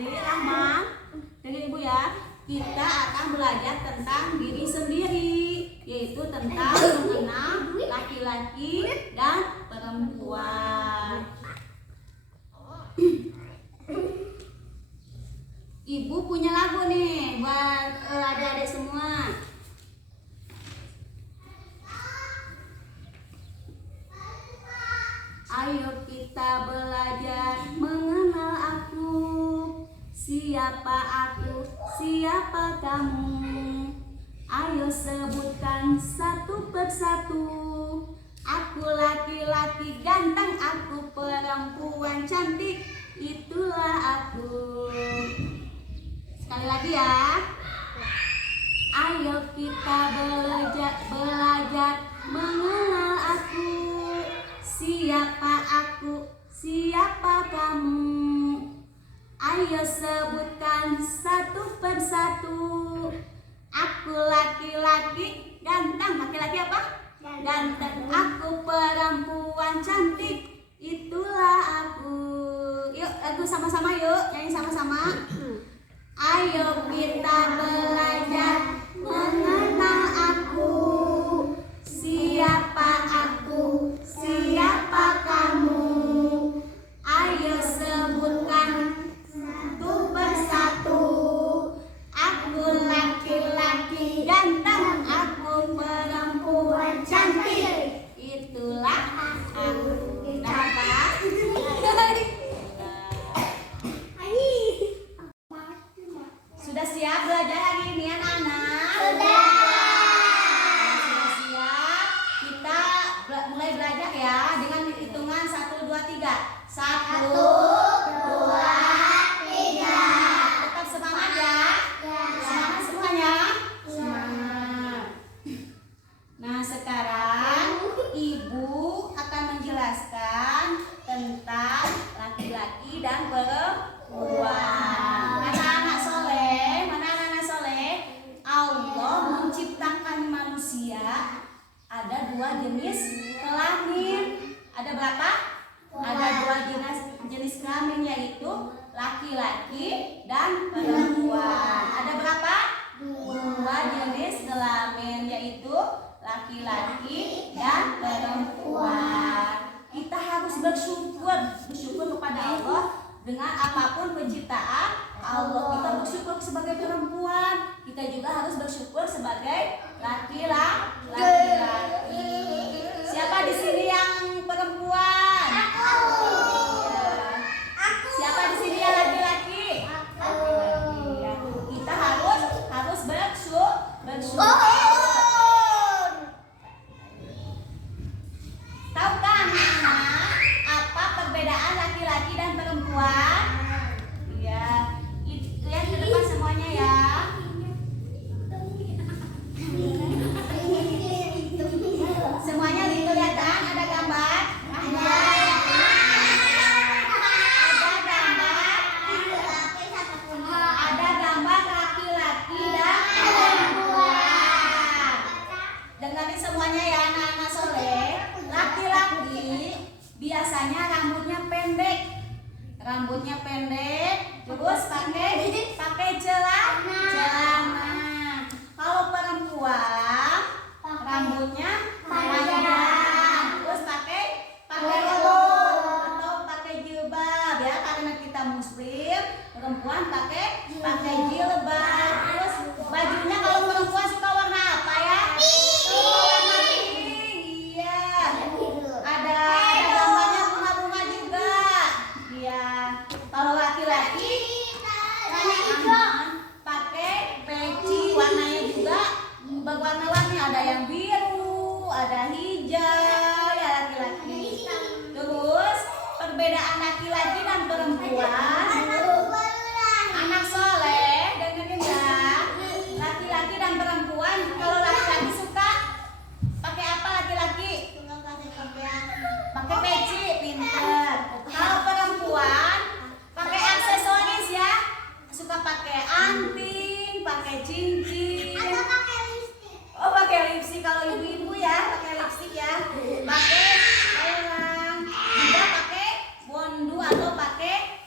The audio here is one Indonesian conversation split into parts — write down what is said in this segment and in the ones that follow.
Fadli Rahman, dengan Ibu ya, kita akan belajar tentang diri sendiri, yaitu tentang mengenal laki-laki dan perempuan. Ibu punya lagu nih buat adik-adik semua. Ayo kita belajar mengenal aku. Siapa aku, siapa kamu? Ayo sebutkan satu persatu. Aku laki-laki ganteng, aku perempuan cantik, itulah aku. Sekali lagi ya. Ayo kita belajar mengenal aku. Siapa aku, siapa kamu? Ayo sebutkan satu persatu. Aku laki-laki ganteng, laki-laki apa? Ganteng. Aku perempuan cantik, itulah aku. Yuk lagu sama-sama yuk, nyanyi sama-sama. Ayo kita belajar mengenal aku. Siapa aku, siapa kamu? Ayo sebutkan satu persatu. Aku laki-laki ganteng, aku perempuan cantik, itulah aku. Udah apa? Sudah siap belajar hari ini anak-anak? Sudah siap? Kita mulai belajar ya dengan hitungan 1, 2, 3. 1, 2, 3. Tetap semangat ya? Semangat semuanya? Semangat. Nah sekarang Ibu akan menjelaskan tentang laki-laki dan perempuan. Anak-anak soleh, mana anak-anak soleh? Allah menciptakan manusia ada 2 jenis kelamin. Ada berapa? Ada 2 jenis kelamin, yaitu laki-laki dan perempuan. Ada berapa? 2 jenis kelamin, yaitu laki-laki dan perempuan. Kita harus bersyukur kepada Allah dengan apapun penciptaan Allah. Kita bersyukur sebagai perempuan, kita juga harus bersyukur sebagai laki-laki. Siapa di sini yang perempuan? Siapa di sini yang laki-laki? Kita harus bersyukur. Tahukah anak-anak apa perbedaan laki-laki dan perempuan? Ya, lihat ke depan semuanya ya. Semuanya kelihatan ada gambar? Ada gambar laki-laki dan perempuan. Dengarin semuanya ya anak-anak soleh. Laki-laki biasanya rambutnya pendek, terus pakai celana. Kalau perempuan rambutnya panjang, terus pakai rok atau pakai jilbab ya, karena kita muslim, perempuan pakai jilbab. Terus bajunya kalau perempuan suka warna apa ya? Warna pink. Iya. Ada gambarnya bunga-bunga juga. Iya. Kalau laki-laki pakai peci, warnanya juga berwarna-warni, ada yang biru, ada hijau ya laki-laki. Terus perbedaan laki-laki dan perempuan, anak soleh dengerin ya. Laki-laki dan perempuan, kalau laki-laki suka pakai apa? Laki-laki pakai peci, pinter. Kalau perempuan pakai aksesoris ya, suka pakai anting, pakai cincin. Oh pakai lipstik, kalau ibu-ibu ya pakai lipstik ya, pakai elang, juga pakai bondu atau pakai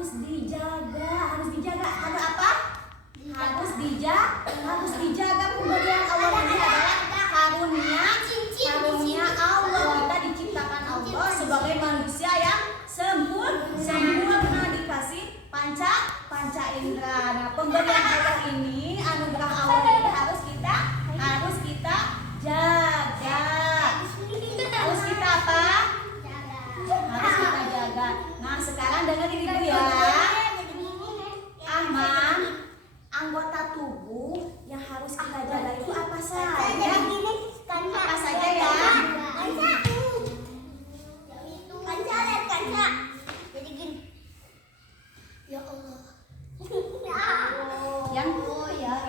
harus dijaga. Ada apa? Harus dijaga pemberian Allah ini adalah karunia Allah. Kita diciptakan Allah sebagai manusia yang sempurna dikasih panca indera. Nah, pemberian Allah ini, anugerah Allah ini harus kita jaga. Harus kita apa? Harus kita jaga. Nah, sekarang dengerin ibu ya. Ahmad, anggota tubuh yang harus kita jaga itu apa saja? Apa saja ya? Jadi gini. Ya Allah.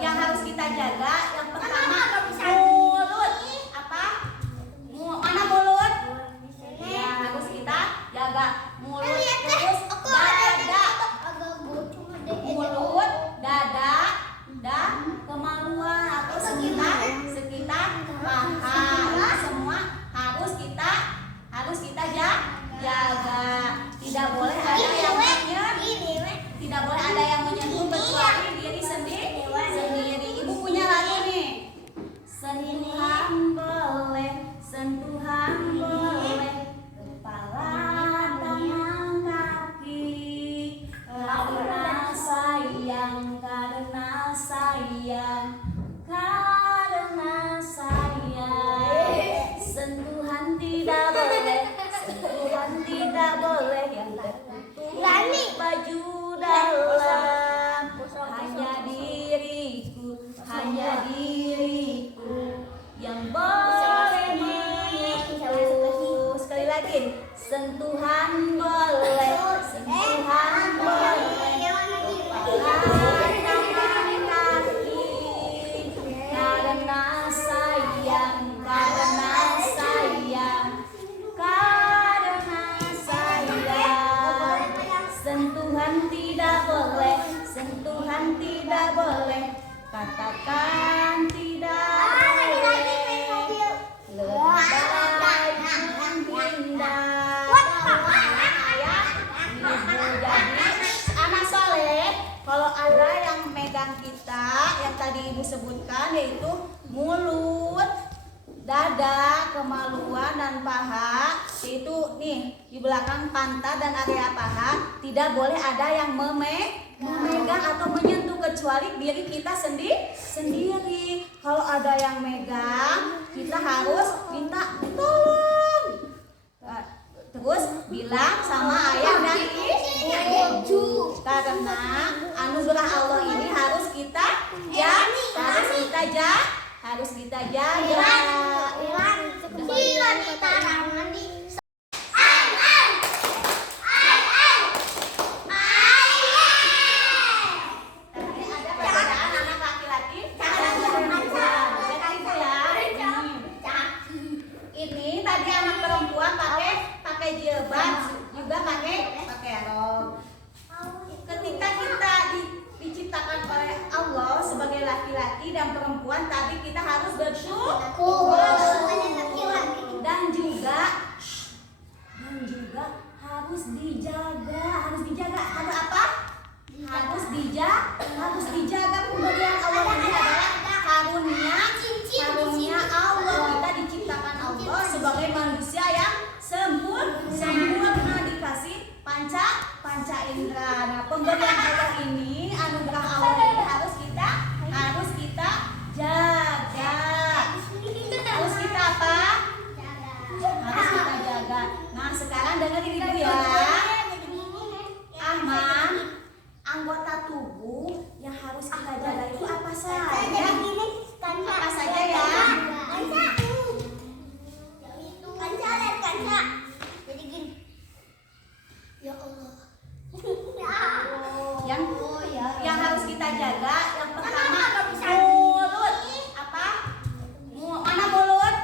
Yang harus kita jaga yang pertama mulut. Apa? Mana mulut? Ya, harus kita jaga mulut. Terus dada. Mulut, dada, dan kemaluan atau sekitar paha. Itu semua harus kita jaga. Tidak boleh ada yang menyentuh kecuali diri sendiri. Ibu punya lagu nih. Sentuhan boleh, kepala, tangan, kaki. Karena sayang. Sentuhan tidak boleh yang tertutup baju dalam. Hanya diriku yang boleh menyentuh. Sekali lagi, sentuhan boleh. Sentuhan tidak boleh, katakan tidak boleh. Lebay indah. Ayah, ibu jadi anak soleh. Kalau ada yang megang kita, yang tadi ibu sebutkan, yaitu mulut, dada, kemaluan, dan paha, yaitu nih di belakang pantat dan area paha, tidak boleh ada yang memegang atau menyentuh kecuali diri kita sendiri. Kalau ada yang megang, kita harus minta tolong. Terus bilang sama ayah dan ibu, karena anugerah Allah ini harus kita jaga. Ini tadi anak perempuan pakai jilbab, juga pakai rok. Ketika kita diciptakan oleh Allah sebagai laki-laki dan perempuan, tadi kita harus bersyukur dan juga harus dijaga. Ada apa? Harus dijaga pemberian Allah ini adalah karunia Allah. Kita diciptakan Allah sebagai manusia yang sempurna dikasih panca indera. Nah, pemberian Allah ini, anugerah Allah ini harus kita jaga. Harus kita apa? Harus kita jaga. Nah, sekarang dengerin ibu ya. Ahmad, anggota tubuh yang harus kita jaga itu apa saja? Apa saja ya? Jadi gini. Ya Allah. Yang harus kita jaga yang pertama mulut. Apa? Mana mulut?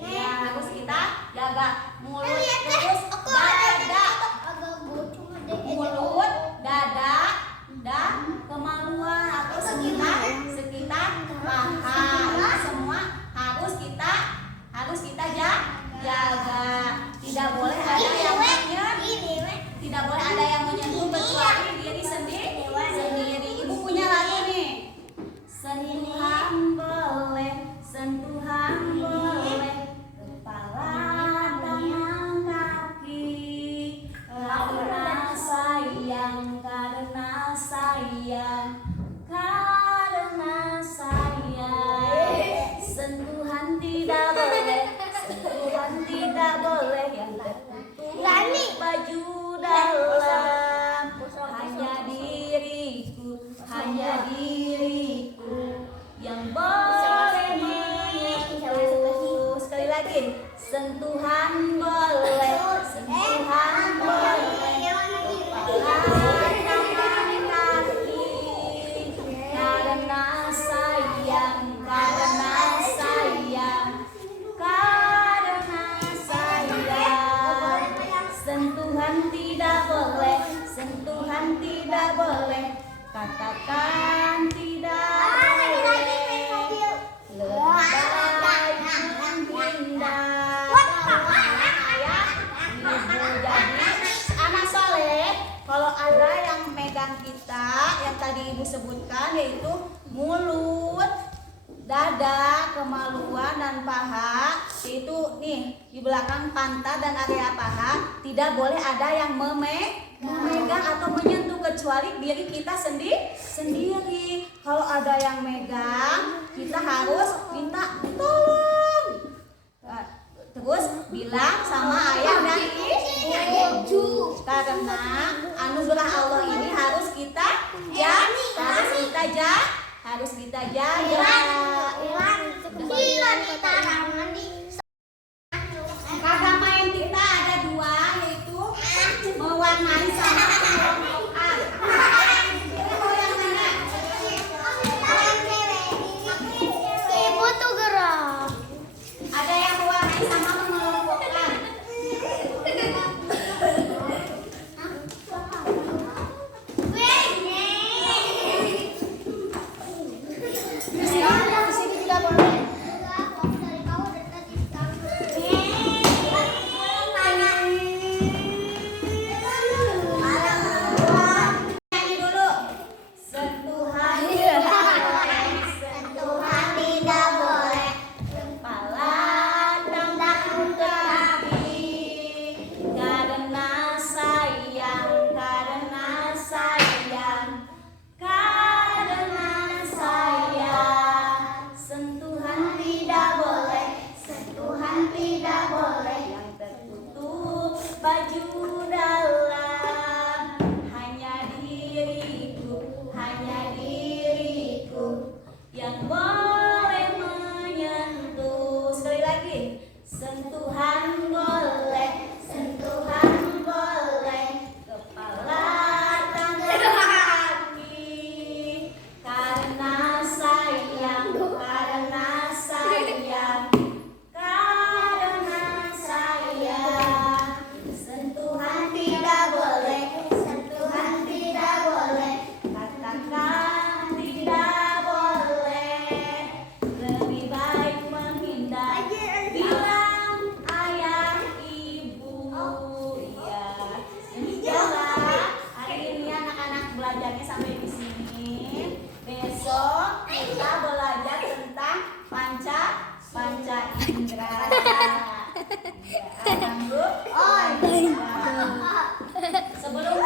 Ya, harus kita jaga mulut. Terus dada. tidak boleh, sentuhan tidak boleh, katakan tidak boleh. Lebay menghindar ayah ibu. Jadi anak soleh, kalau ada yang megang kita, yang tadi ibu sebutkan, yaitu mulut, dada, kemaluan, dan paha, yaitu nih di belakang pantat dan area paha, tidak boleh ada yang memegang atau menyentuh kecuali diri kita sendiri. Kalau ada yang megang, kita harus minta tolong. Terus bilang sama ayah dan ibu, karena anugerah Allah ini harus kita jaga. Kata main kita ada dua, yaitu mewarnai sama mengelompokan. Ini mau yang mana? Ibu tuh gerak. Ada yang mewarnai sama mengelompokkan. Di sini juga boleh. Nyanyi dulu. Sentuhan tidak boleh. Kepala tangan kaki. Karena sayang. Sentuhan tidak boleh. Yang tertutup baju dalam. Hanya diriku yang boleh menyentuh. Sekali lagi. Sentuhan boleh. Kepala tangan kaki. Karena sayang. Sentuhan tidak boleh. Katakan tidak boleh. Lebih baik menghindar. Bilang ayah ibu. Ya, demikianlah hari ini anak-anak belajarnya sampai di sini. Besok kita belajar tentang panca indera. Ya, sebelum